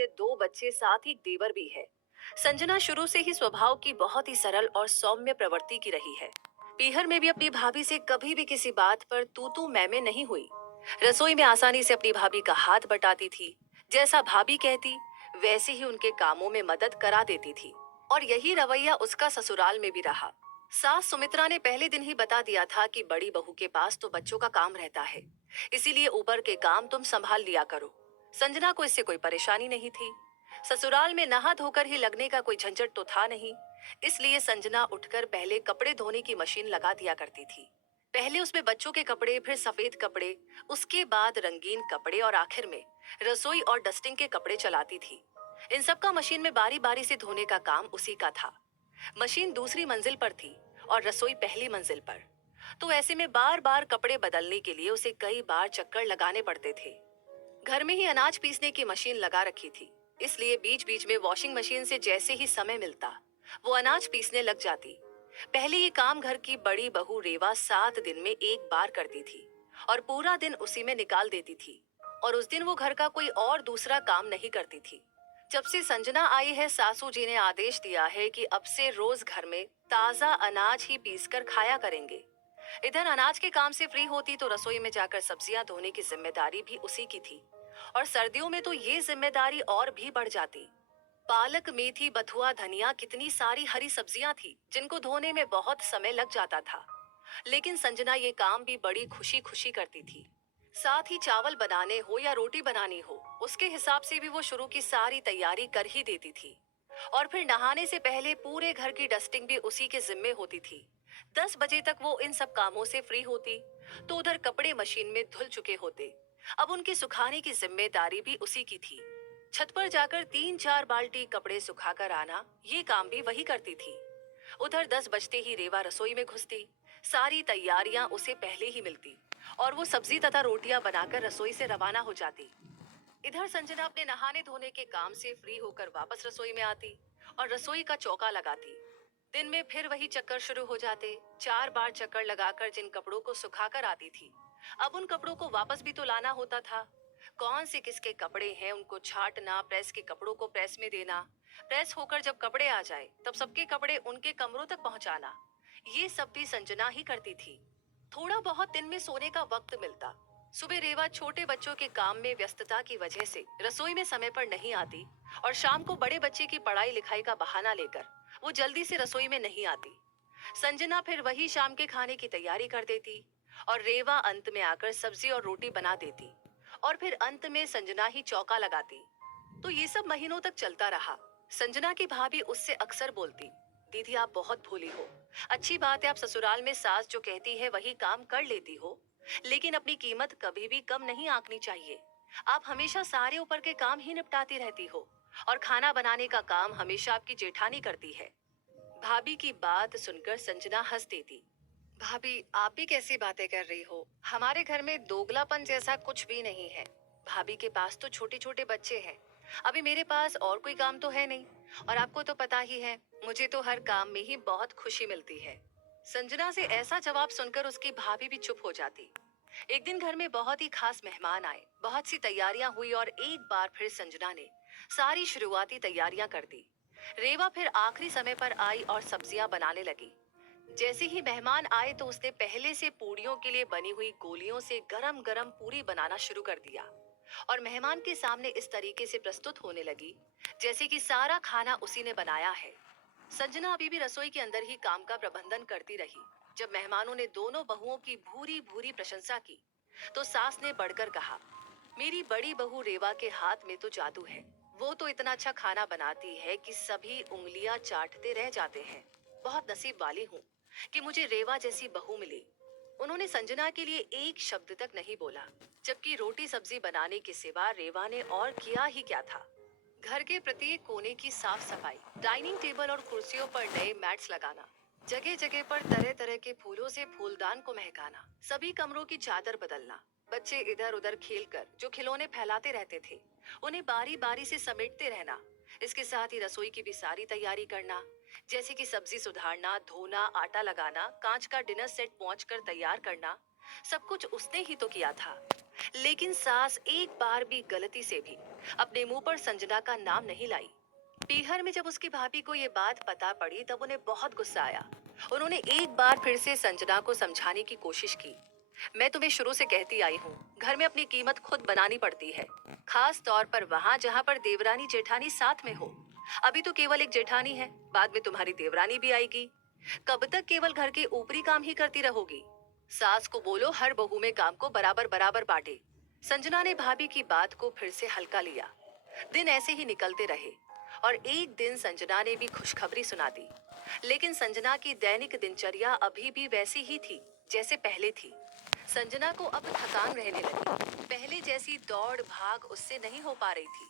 लिए 2 बच्चे साथ ही देवर भी है। संजना शुरू से ही स्वभाव की बहुत ही सरल और सौम्य प्रवृत्ति की रही है। पीहर में भी अपनी भाभी से कभी भी किसी बात पर तू मैं नहीं हुई। रसोई में आसानी से अपनी भाभी का हाथ बटाती थी। जैसा भाभी कहती वैसे ही उनके कामों में मदद करा देती थी। और यही रवैया उसका ससुराल में भी रहा। सास सुमित्रा ने पहले दिन ही बता दिया था कि बड़ी बहू के पास तो बच्चों का काम रहता है, इसीलिए ऊपर के काम तुम संभाल लिया करो। संजना को इससे कोई परेशानी नहीं थी। ससुराल में नहा धोकर ही लगने का कोई झंझट तो था नहीं, इसलिए संजना उठकर पहले कपड़े धोने की मशीन लगा दिया करती थी। पहले उसमें बच्चों के कपड़े, फिर सफेद कपड़े, उसके बाद रंगीन कपड़े और आखिर में रसोई और डस्टिंग के कपड़े चलाती थी। इन सब का मशीन में बारी बारी से धोने का काम उसी का था। मशीन दूसरी मंजिल पर थी और रसोई पहली मंजिल पर, तो ऐसे में बार बार कपड़े बदलने के लिए उसे कई बार चक्कर लगाने पड़ते थे। घर में ही अनाज पीसने की मशीन लगा रखी थी, इसलिए बीच बीच में वॉशिंग मशीन से जैसे ही समय मिलता वो अनाज पीसने लग जाती। पहले ये काम घर की बड़ी बहू रेवा 7 दिन में एक बार करती थी और पूरा दिन उसी में निकाल देती थी। और उस दिन वो घर का कोई और दूसरा काम नहीं करती थी। जब से संजना आई है, सासू जी ने आदेश दिया है कि अब से रोज घर में ताजा अनाज ही पीसकर खाया करेंगे। इधर अनाज के काम से फ्री होती तो रसोई में जाकर सब्जियां धोने की जिम्मेदारी भी उसी की थी। और सर्दियों में तो ये जिम्मेदारी और भी बढ़ जाती। पालक, मेथी, बथुआ, धनिया, कितनी सारी हरी सब्जियां थी जिनको धोने में बहुत समय लग जाता था। लेकिन संजना ये काम भी बड़ी खुशी खुशी करती थी। साथ ही चावल बनाने हो या रोटी बनानी हो, उसके हिसाब से भी वो शुरू की सारी तैयारी कर ही देती थी। और फिर नहाने से पहले पूरे घर की डस्टिंग भी उसी के जिम्मे होती थी। 10 बजे तक वो इन सब कामों से फ्री होती तो उधर कपड़े मशीन में धुल चुके होते। अब उनकी सुखाने की जिम्मेदारी भी उसी की थी। छत पर जाकर 3-4 बाल्टी कपड़े सुखाकर आना, ये काम भी वही करती थी। उधर 10 बजते ही रेवा रसोई में घुसती। सारी तैयारियां उसे पहले ही मिलती और वो सब्जी तथा रोटियां बनाकर रसोई से रवाना हो जाती। इधर संजना अपने नहाने धोने के काम से फ्री होकर वापस रसोई में आती और रसोई का चौका लगाती। दिन में फिर वही चक्कर शुरू हो जाते। 4 बार चक्कर लगाकर जिन कपड़ों को सुखाकर आती थी, अब उन कपड़ों को वापस भी तो लाना होता था। कौन से किसके कपड़े हैं उनको छांटना, प्रेस के कपड़ों को प्रेस में देना, प्रेस होकर जब कपड़े आ जाए तब सबके कपड़े उनके कमरों तक पहुंचाना, ये सब भी संजना ही करती थी। थोड़ा बहुत दिन में सोने का वक्त मिलता। सुबह रेवा छोटे बच्चों के काम में व्यस्तता की वजह से रसोई में समय पर नहीं आती और शाम को बड़े बच्चे की पढ़ाई लिखाई का बहाना लेकर वो जल्दी से रसोई में नहीं आती। संजना फिर वही शाम के खाने की तैयारी कर देती और रेवा अंत में आकर सब्जी और रोटी बना देती और फिर अंत में संजना ही चौका लगाती। तो ये सब महीनों तक चलता रहा। संजना की भाभी उससे अक्सर बोलती, दीदी आप बहुत भोली हो। अच्छी बात है आप ससुराल में सास जो कहती है वही काम कर लेती हो, लेकिन अपनी कीमत कभी भी कम नहीं आंकनी चाहिए। आप हमेशा सारे ऊपर के काम ही निपटाती रहती हो और खाना बनाने का काम हमेशा आपकी जेठानी करती है। भाभी की बात सुनकर संजना हंस देती। भाभी आप भी कैसी बातें कर रही हो, हमारे घर में दोगलापन जैसा कुछ भी नहीं है। भाभी के पास तो छोटे छोटे बच्चे हैं, अभी मेरे पास और कोई काम तो है नहीं। और आपको तो पता ही है, मुझे तो हर काम में ही बहुत खुशी मिलती है। संजना से ऐसा जवाब सुनकर उसकी भाभी भी चुप हो जाती। एक दिन घर में बहुत ही खास मेहमान आए, बहुत सी तैयारियां हुई और एक बार फिर संजना ने सारी शुरुआती तैयारियां कर दी। रेवा फिर आखिरी समय पर आई और सब्जियां बनाने लगी। जैसे ही मेहमान आए तो उसने पहले से पूड़ियों के लिए बनी हुई गोलियों से गरम गरम पूरी बनाना शुरू कर दिया और मेहमान के सामने इस तरीके से प्रस्तुत होने लगी जैसे कि सारा खाना उसी ने बनाया है। संजना अभी भी रसोई के अंदर ही काम का प्रबंधन करती रही। जब मेहमानों ने दोनों बहुओं की भूरी भूरी प्रशंसा की तो सास ने बढ़कर कहा, मेरी बड़ी बहू रेवा के हाथ में तो जादू है। वो तो इतना अच्छा खाना बनाती है कि सभी उंगलियां चाटते रह जाते हैं। बहुत नसीब वाली हूँ कि मुझे रेवा जैसी बहू मिली। उन्होंने संजना के लिए एक शब्द तक नहीं बोला, जबकि रोटी सब्जी बनाने के सिवा रेवा ने और किया ही क्या था। घर के प्रत्येक कोने की साफ सफाई, डाइनिंग टेबल और कुर्सियों पर नए मैट्स लगाना, जगह जगह पर तरह तरह के फूलों से फूलदान को महकाना, सभी कमरों की चादर बदलना, बच्चे इधर उधर खेलकर जो खिलौने फैलाते रहते थे उन्हें बारी बारी से समेटते रहना। इसके साथ ही रसोई की भी सारी तैयारी करना, जैसे कि सब्जी सुधारना, धोना, आटा लगाना, कांच का डिनर सेट पहुंचकर तैयार करना, सब कुछ उसने ही तो किया था। लेकिन सास एक बार भी गलती से भी अपने मुंह पर संजना का नाम नहीं लाई। पीहर में जब उसकी भाभी को ये बात पता पड़ी तब उन्हें बहुत गुस्सा आया। उन्होंने एक बार फिर से संजना को समझाने की कोशिश की। मैं तुम्हें शुरू से कहती आई हूँ, घर में अपनी कीमत खुद बनानी पड़ती है, खास तौर पर वहाँ जहाँ पर देवरानी जेठानी साथ में हो। अभी तो केवल एक जेठानी है, बाद में तुम्हारी देवरानी भी आएगी। कब तक केवल घर के ऊपरी काम ही करती रहोगी? सास को बोलो हर बहू में काम को बराबर बराबर बांटे। संजना ने भाभी की बात को फिर से हल्का लिया। दिन ऐसे ही निकलते रहे और एक दिन संजना ने भी खुशखबरी सुना दी। लेकिन संजना की दैनिक दिनचर्या अभी भी वैसी ही थी जैसे पहले थी। संजना को अब थकान रहने लगी। पहले जैसी दौड़ भाग उससे नहीं हो पा रही थी।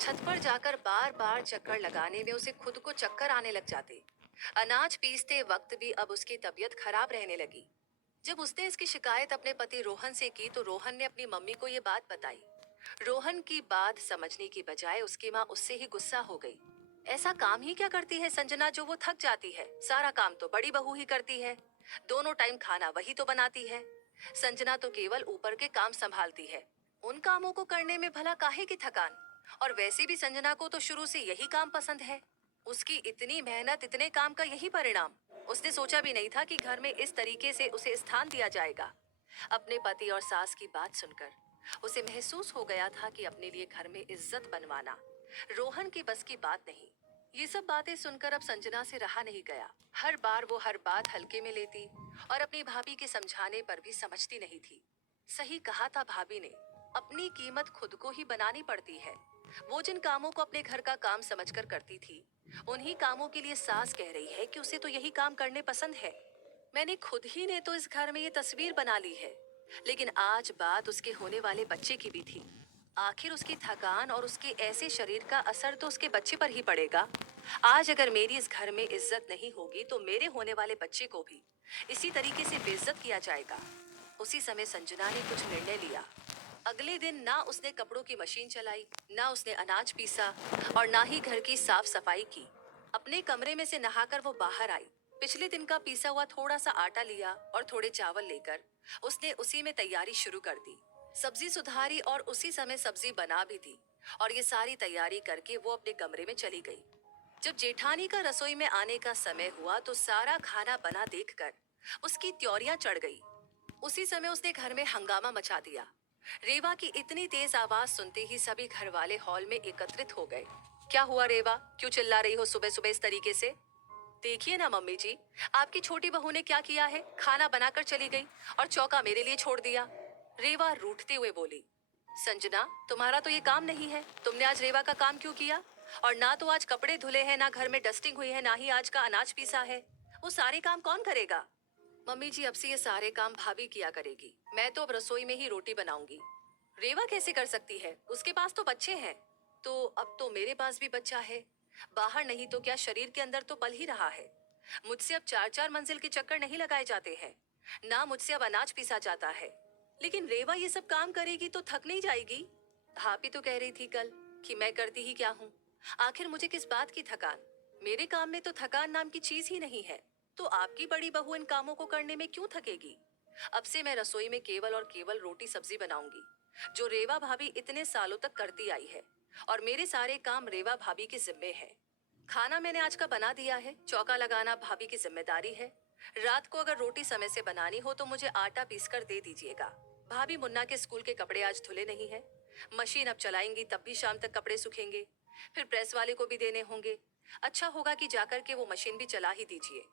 छत पर जाकर बार बार चक्कर लगाने में उसे खुद को चक्कर आने लग जाते। अनाज पीसते वक्त भी अब उसकी तबीयत खराब रहने लगी। जब उसने इसकी शिकायत अपने पति रोहन से की तो रोहन ने अपनी मम्मी को ये बात बताई। रोहन की बात समझने की बजाय उसकी माँ उससे ही गुस्सा हो गई। ऐसा काम ही क्या करती है संजना जो वो थक जाती है? सारा काम तो बड़ी बहू ही करती है। दोनों टाइम खाना वही तो बनाती है। संजना तो केवल ऊपर के काम संभालती है। उन कामों को करने में भला काहे की थकान? और वैसे भी संजना को तो शुरू से यही काम पसंद है। उसकी इतनी मेहनत, इतने काम का यही परिणाम। उसने सोचा भी नहीं था कि घर में इस तरीके से उसे स्थान दिया जाएगा। अपने पति और सास की बात सुनकर उसे महसूस हो गया था कि अपने लिए घर में इज्जत बनवाना रोहन की बस की बात नहीं। ये सब बातें सुनकर अब संजना से रहा नहीं गया। हर बार वो हर बात हल्के में लेती और अपनी भाभी के समझाने पर भी समझती नहीं थी। सही कहा था भाभी ने, अपनी कीमत खुद को ही बनानी पड़ती है। वो जिन कामों को अपने घर का काम समझकर करती थी, उन्हीं कामों के लिए सास कह रही है कि उसे तो यही काम करने पसंद है। मैंने खुद ही ने तो इस घर में ये तस्वीर बना ली है। लेकिन आज बात उसके होने वाले बच्चे की भी थी। आखिर उसकी थकान और उसके ऐसे शरीर का असर तो उसके बच्चे पर ही पड़ेगा। आज अगर मेरी इस घर में इज्जत नहीं होगी तो मेरे होने वाले बच्चे को भी इसी तरीके से बेइज्जत किया जाएगा। उसी समय संजना ने कुछ निर्णय लिया। अगले दिन ना उसने कपड़ों की मशीन चलाई, ना उसने अनाज पीसा और ना ही घर की साफ सफाई की। अपने कमरे में से नहाकर वो बाहर आई। पिछले दिन का पीसा हुआ थोड़ा सा आटा लिया और थोड़े चावल लेकर उसने उसी में तैयारी शुरू कर दी। सब्जी सुधारी और उसी समय सब्जी बना भी दी और ये सारी तैयारी करके वो अपने कमरे में चली गई। जब जेठानी का रसोई में आने का समय हुआ तो सारा खाना बना देखकर उसकी त्योरियां चढ़ गई। उसी समय उसने घर में हंगामा मचा दिया। रेवा की इतनी तेज आवाज सुनते ही सभी घर वाले हॉल में एकत्रित हो गए। क्या हुआ रेवा, क्यों चिल्ला रही हो सुबह सुबह इस तरीके से? देखिए ना मम्मी जी, आपकी छोटी बहू ने क्या किया है, खाना बनाकर चली गई और चौका मेरे लिए छोड़ दिया। रेवा रूठते हुए बोली। संजना, तुम्हारा तो ये काम नहीं है, तुमने आज रेवा का काम क्यों किया? और ना तो आज कपड़े धुले हैं, ना घर में डस्टिंग हुई है, ना ही आज का अनाज पीसा है। वो सारे काम कौन करेगा? मम्मी जी, अब से ये सारे काम भाभी किया करेगी। मैं तो अब रसोई में ही रोटी बनाऊंगी। रेवा कैसे कर सकती है? उसके पास तो बच्चे हैं। तो अब तो मेरे पास भी बच्चा है। बाहर नहीं तो क्या शरीर के अंदर तो पल ही रहा है। मुझसे अब चार चार मंजिल के चक्कर नहीं लगाए जाते हैं। ना मुझसे अब अनाज पीसा जाता है। लेकिन रेवा ये सब काम करेगी तो थक नहीं जाएगी? भाभी तो कह रही थी कल कि मैं करती ही क्या हूँ। आखिर मुझे किस बात की थकान? मेरे काम में तो थकान नाम की चीज ही नहीं है। तो आपकी बड़ी बहू इन कामों को करने में क्यों थकेगी? अब से मैं रसोई में केवल और केवल रोटी सब्जी बनाऊंगी, जो रेवा भाभी इतने सालों तक करती आई है। और मेरे सारे काम रेवा भाभी के जिम्मे है। खाना मैंने आज का बना दिया है, चौका लगाना भाभी की जिम्मेदारी है। रात को अगर रोटी समय से बनानी हो तो मुझे आटा पीस कर दे दीजिएगा। भाभी मुन्ना के स्कूल के कपड़े आज धुले नहीं है। मशीन अब चलाएंगी तब भी शाम तक कपड़े सूखेंगे। फिर प्रेस वाले को भी देने होंगे। अच्छा होगा कि जाकर के वो मशीन भी चला ही दीजिए।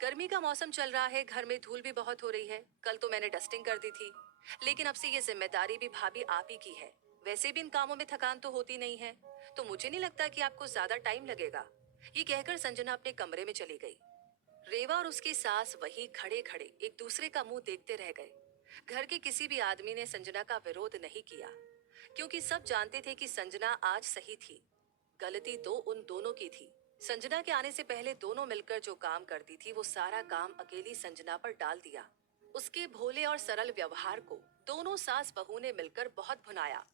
गर्मी का मौसम चल रहा है, घर में धूल भी बहुत हो रही है। कल तो मैंने डस्टिंग कर दी थी, लेकिन अब से ये जिम्मेदारी भी भाभी आप ही की है। वैसे भी इन कामों में थकान तो होती नहीं है, तो मुझे नहीं लगता कि आपको ज्यादा टाइम लगेगा। ये कहकर संजना अपने कमरे में चली गई। रेवा और उसकी सास वहीं खड़े खड़े एक दूसरे का मुंह देखते रह गए। घर के किसी भी आदमी ने संजना का विरोध नहीं किया, क्योंकि सब जानते थे कि संजना आज सही थी। गलती तो उन दोनों की थी। संजना के आने से पहले दोनों मिलकर जो काम करती थी वो सारा काम अकेली संजना पर डाल दिया। उसके भोले और सरल व्यवहार को दोनों सास बहू ने मिलकर बहुत भुनाया।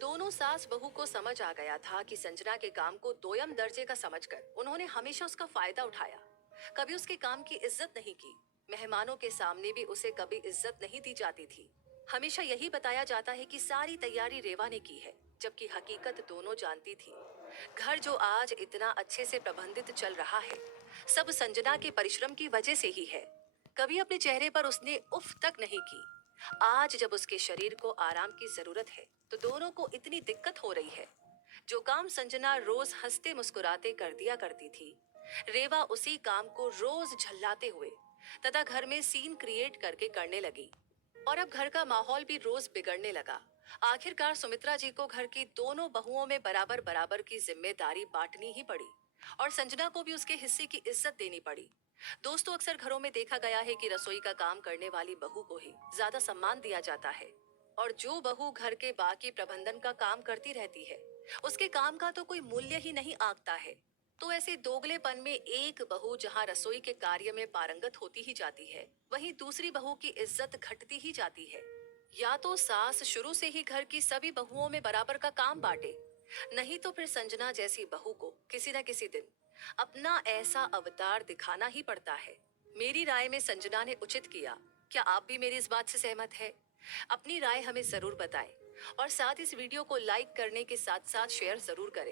दोनों सास बहू को समझ आ गया था कि संजना के काम को दोयम दर्जे का समझकर उन्होंने हमेशा उसका फायदा उठाया। कभी उसके काम की इज्जत नहीं की। मेहमानों के सामने भी उसे कभी इज्जत नहीं दी जाती थी। हमेशा यही बताया जाता है कि सारी तैयारी रेवा ने की है, जबकि हकीकत दोनों जानती थी। घर जो आज इतना अच्छे से प्रबंधित चल रहा है, सब संजना के परिश्रम की वजह से ही है। कभी अपने चेहरे पर उसने उफ तक नहीं की। आज जब उसके शरीर को आराम की जरूरत है, तो दोनों को इतनी दिक्कत हो रही है। जो काम संजना रोज हंसते मुस्कुराते कर दिया करती थी, रेवा उसी काम को रोज झल्लाते हुए तथा घर में सीन क्रिएट करके करने लगी। और अब घर का माहौल भी रोज बिगड़ने लगा। आखिरकार सुमित्रा जी को घर की दोनों बहुओं में बराबर बराबर की जिम्मेदारी बांटनी ही पड़ी और संजना को भी उसके हिस्से की इज्जत देनी पड़ी। दोस्तों, अक्सर घरों में देखा गया है कि रसोई का काम करने वाली बहू को ही ज्यादा सम्मान दिया जाता है और जो बहू घर के बाकी प्रबंधन का काम करती रहती है, उसके काम का तो कोई मूल्य ही नहीं आंकता है। तो ऐसे दोगलेपन में एक बहू जहाँ रसोई के कार्य में पारंगत होती ही जाती है, वहीं दूसरी बहू की इज्जत घटती ही जाती है। या तो सास शुरू से ही घर की सभी बहुओं में बराबर का काम बांटे, नहीं तो फिर संजना जैसी बहू को किसी न किसी दिन अपना ऐसा अवतार दिखाना ही पड़ता है। मेरी राय में संजना ने उचित किया। क्या आप भी मेरी इस बात से सहमत है? अपनी राय हमें जरूर बताएं और साथ इस वीडियो को लाइक करने के साथ साथ शेयर जरूर करें।